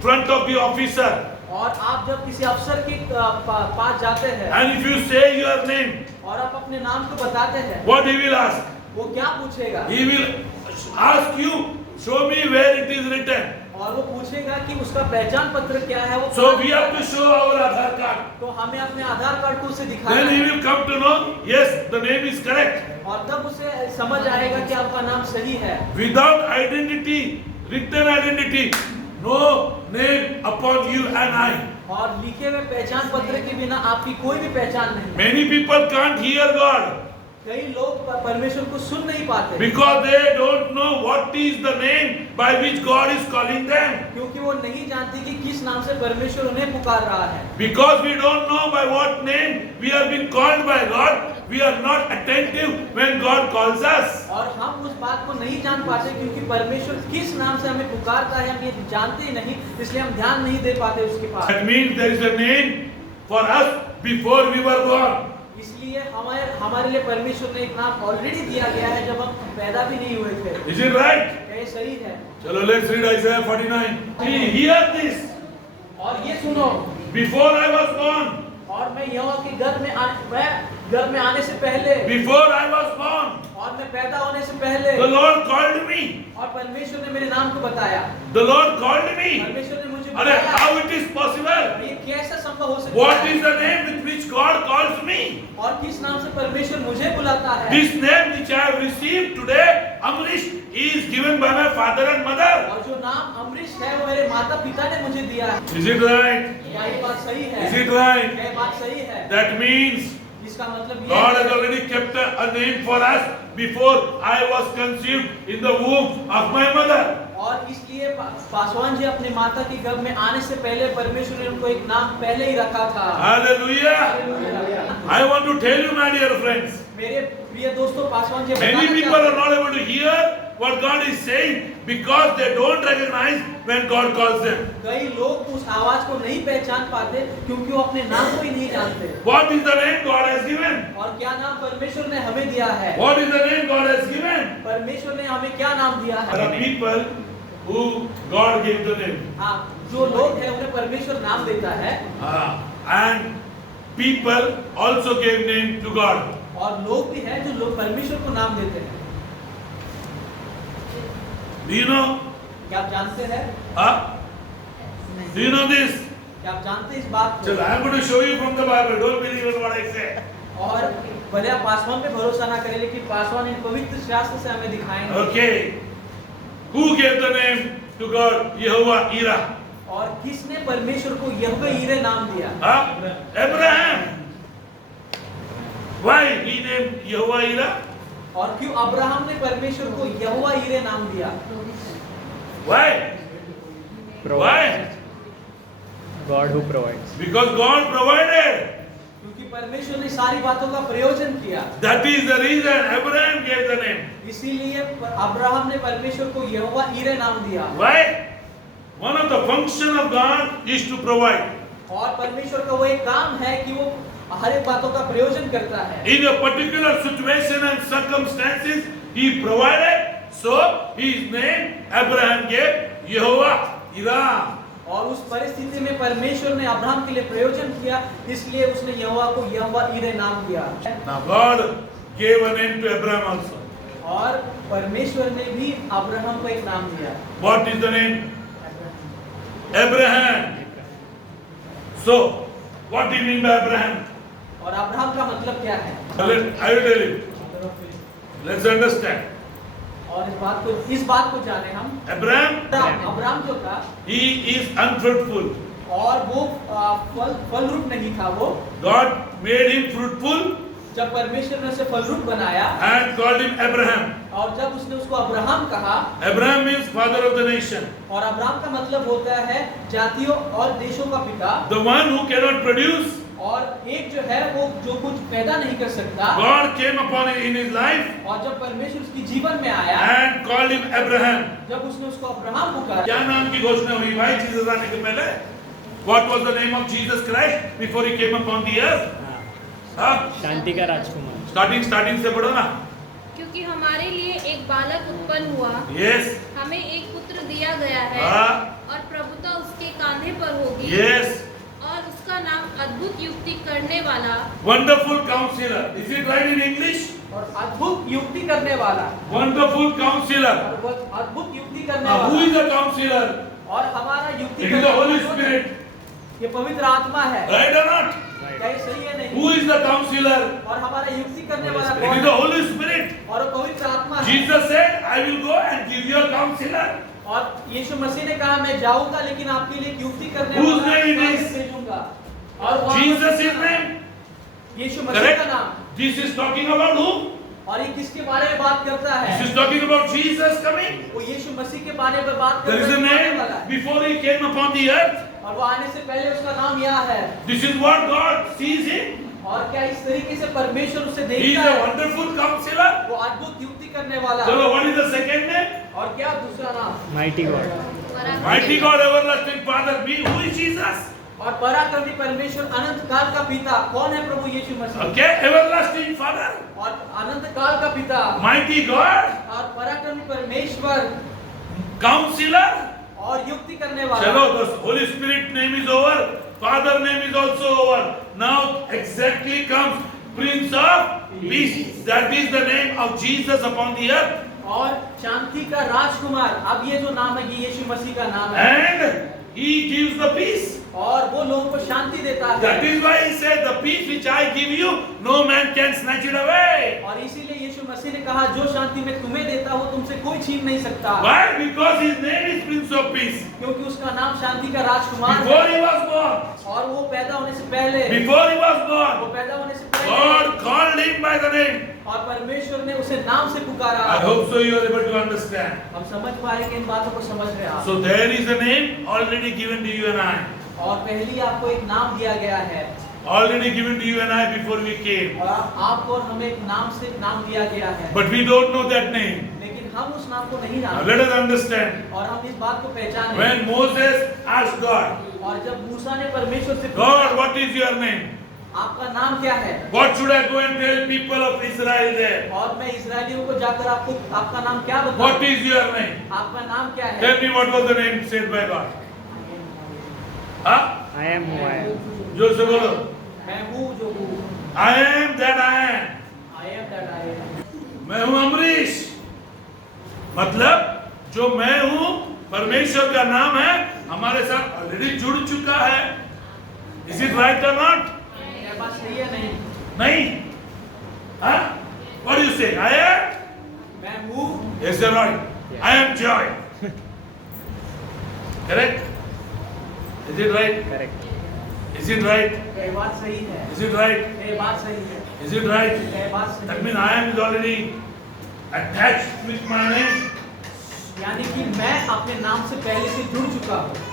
front of the officer, और आप जब किसी अफसर के पास जाते हैं and if you say your name, और आप अपने नाम को बताते हैं, what he will ask? वो क्या पूछेगा? He will ask you, show me where it is written. और वो पूछेगा कि उसका पहचान पत्र क्या है। वो So we have to show our Aadhaar card. तो हमें अपने आधार कार्ड को उसे दिखाना Then he है will come to know, yes, the name is correct. और तब उसे समझ आएगा कि आपका नाम सही है। Without identity, written identity, no name upon you and I. और लिखे हुए पहचान पत्र के बिना आपकी कोई भी पहचान नहीं। Many people can't hear God कई लोग परमेश्वर को सुन नहीं पाते because they don't know what is the name by which God is calling them. क्योंकि वो नहीं जानते कि किस नाम से परमेश्वर उन्हें पुकार रहा है। Because we don't know by what name we have been called by God, we are not attentive when God calls us. और हम उस बात को नहीं जान पाते क्योंकि परमेश्वर किस नाम से हमें पुकारता है हम ये जानते ही नहीं, इसलिए हम ध्यान नहीं दे पाते उसके पास। That means there is a name for us before we were born. इसलिए हमारे लिए परमेश्वर ने एक नाम ऑलरेडी दिया गया है जब हम पैदा भी नहीं हुए थे। Is it right? ये सही है। चलो let's read Isaiah 49. Hear this. और ये सुनो, Before I was born, और मैं यहोवा के घर में आने से पहले, before I was born, और मैं पैदा होने से पहले, the Lord called me. और परमेश्वर ने मेरे नाम को बताया। The Lord called me. परमेश्वर ने मुझे अरे बताया। how it is possible? ये कैसे संभव हो सकता What है? is the name with which God calls me? और किस नाम से परमेश्वर मुझे बुलाता है? This name which I have received today, Amrish, is given by my father and mother. और जो नाम अमरीश है वो मेरे माता पिता ने मुझे दिया है। Is it right? क्या ये बात सही है? Is it right? क्या ये बात सही है? That means इसका मतलब ये God है has already kept a name for us before I was conceived in the womb of my mother. और इसलिए पासवान जी अपने माता के गर्भ में आने से पहले परमेश्वर ने उनको एक नाम पहले ही रखा था। Hallelujah. I want to tell you, my dear friends, मेरे प्रिय दोस्तों, Paswan ji many people are not able to hear what God is saying because they don't recognize when God calls them. कई लोग उस आवाज को नहीं पहचान पाते क्योंकि वो अपने नाम को ही नहीं जानते। What is the name God has given? और क्या नाम परमेश्वर ने हमें दिया है? What is the name God has given? परमेश्वर ने हमें क्या नाम दिया There are है? people who God gave the name. हाँ, जो लोग हैं उन्हें परमेश्वर नाम देता है And people also gave name to God. और लोग भी हैं जो लोग परमेश्वर को नाम देते हैं। Do you know? क्या आप जानते हैं? Do you know this? क्या आप जानते हैं इस बात को? Chalo, I am going to show you from the Bible. Don't believe in what I say. और भले आप पासवान पे भरोसा ना करें लेकिन पासवान इन पवित्र शास्त्र से हमें दिखाएंगे। Okay. Who gave the name to God? Jehovah Jireh. और किसने परमेश्वर को यहोवा यीरे नाम दिया? Abraham. Why he named Jehovah Jireh? और क्यों अब्राहम ने परमेश्वर को यहोवा यीरे नाम दिया? Why? Why? God who provides. Because God provided. क्योंकि परमेश्वर ने सारी बातों का प्रयोजन किया। That is the reason Abraham gave the name. इसीलिए अब्राहम ने परमेश्वर को यहोवा यीरे नाम दिया। Why? One of the function of God is to provide. और परमेश्वर का वो एक काम है कि वो हर एक बातों का प्रयोजन करता है। In a particular situation and circumstances, he provided. So his name Abraham gave Jehovah Jireh. और उस परिस्थिति में परमेश्वर ने अब्राहम के लिए प्रयोजन किया, इसलिए उसने यहोवा को यहोवा यीरे नाम दिया। Now God gave a name to Abraham also. और परमेश्वर ने भी अब्राहम को एक नाम दिया। What is the name? Abraham. So, what do you mean by Abraham? और अब्राहम का मतलब क्या है? I will tell you. Let's understand. और इस बात को जाने हम। अब्राहम जो था, he is unfruitful. और वो फल रूप नहीं था वो। God made him fruitful. जब परमेश्वर ने उसे फल रूप बनाया and called him Abraham. और जब उसने उसको अब्राहम कहा, Abraham means father of the nation. और अब्राहम का मतलब होता है जातियों और देशों का पिता। The one who cannot produce. और एक जो है वो जो कुछ पैदा नहीं कर सकता। God came upon him in his life. और जब परमेश्वर उसके जीवन में आया and called him Abraham. जब उसने उसको अब्राहम पुकारा। क्या नाम की घोषणा हुई भाई जीसस आने के पहले? What was the name of Jesus Christ before he came upon the earth? शांति का राजकुमार। स्टार्टिंग से पढ़ो ना। क्योंकि हमारे लिए एक बालक उत्पन्न हुआ। Yes. हमें एक पुत्र दिया गया है और प्रभुता उसके कांधे पर होगी। Yes. और उसका नाम अद्भुत युक्ति करने वाला, Wonderful Counselor. Is it right in English? और अद्भुत युक्ति करने वाला, Wonderful Counselor. और वो अद्भुत युक्ति करने Now, who वाला, is the Counselor? और हमारा युक्ति It is the Holy वाला Spirit. ये पवित्र आत्मा है। Right or not? क्या ये सही है नहीं? Who is the Counselor? और हमारा युक्ति करने वाला It कौन is the है? Holy Spirit. और वो पवित्र आत्मा है। Jesus said, I will go and give you a counselor. और यीशु मसीह ने कहा मैं जाऊंगा लेकिन आपके लिए एक युक्ति करने Whose वाला name it मैं is? भेजूंगा। और वहाँ Jesus पर- is name. Yeshu Masih Correct? का नाम। This is talking about who? और ये किसके बारे में बात करता है? This is talking about Jesus coming. वो यीशु मसीह के बारे में बात There is करता a है name वाला है। before he came upon the earth. और वो आने से पहले उसका नाम यह है। This is what God sees him. और क्या इस तरीके से परमेश्वर उसे He is देखता a है? wonderful counselor. वो अद्भुत युक्ति करने वाला So है। what is the second name? और क्या दूसरा नाम? Mighty God. Mighty God, everlasting Father. Who is Jesus? और पराक्रमी परमेश्वर अनंत काल का पिता कौन है? प्रभु यीशु मसीह। Okay, everlasting Father. और अनंत काल का पिता Mighty God. और पराक्रमी परमेश्वर Counselor. और युक्ति करने वाला। Chalo, the Holy Spirit name is over. Father name is also over. Now exactly comes Prince of Peace. That is the name of Jesus upon the earth. और शांति का राजकुमार, अब ये जो नाम है ये यीशु मसीह का नाम है। And he gives the peace. और वो लोगों को शांति देता That है। is why he said, the peace which I give you, no man can snatch it away. और इसीलिए यीशु मसीह ने कहा जो शांति मैं तुम्हें देता हूँ तुमसे कोई छीन नहीं सकता। Why? Because his name is Prince of Peace. क्योंकि उसका नाम शांति का राजकुमार Before है। he was born, और वो पैदा होने से पहले, before he was वो born, पैदा होने से पहले God called him by the name. और परमेश्वर ने उसे नाम से पुकारा। I hope so you are able to understand. हम समझ पा रहे हैं कि इन बातों को समझ रहे हैं आप। So there is a name already given to you and I. और पहली आपको एक नाम दिया गया है। Already given to you and I before we came. और आपको और हमें एक नाम से नाम दिया गया है। But we don't know that name. लेकिन हम उस नाम को नहीं Now जानते। let us understand. और हम इस बात को पहचाने। When Moses asked God, और जब मूसा ने परमेश्वर से God, what is your name? आपका नाम क्या है? What should I go and tell people of Israel there? और मैं इजरायलियों को जाकर आपको आपका नाम क्या बताऊं? What is your name? आपका नाम क्या है? Tell me what was the name said by God. Huh? I am who I am. जोर से बोलो. मैं हूँ जो हूँ। I am that I am. I am that I am। मैं हूँ अमरीश. मतलब जो मैं हूँ परमेश्वर का नाम है हमारे साथ ऑलरेडी जुड़ चुका है. Is it right or not? ये बात सही है नहीं? नहीं. हाँ? What do you say? I am? मैं हूँ। Yes, you're right. I am joy. Correct? Is it right? Correct. Is it right? ये बात सही है। Is it right? ये बात सही है। Is it right? ये बात सही That है। means I am is already attached with my name. यानी कि मैं अपने नाम से पहले से जुड़ चुका हूँ।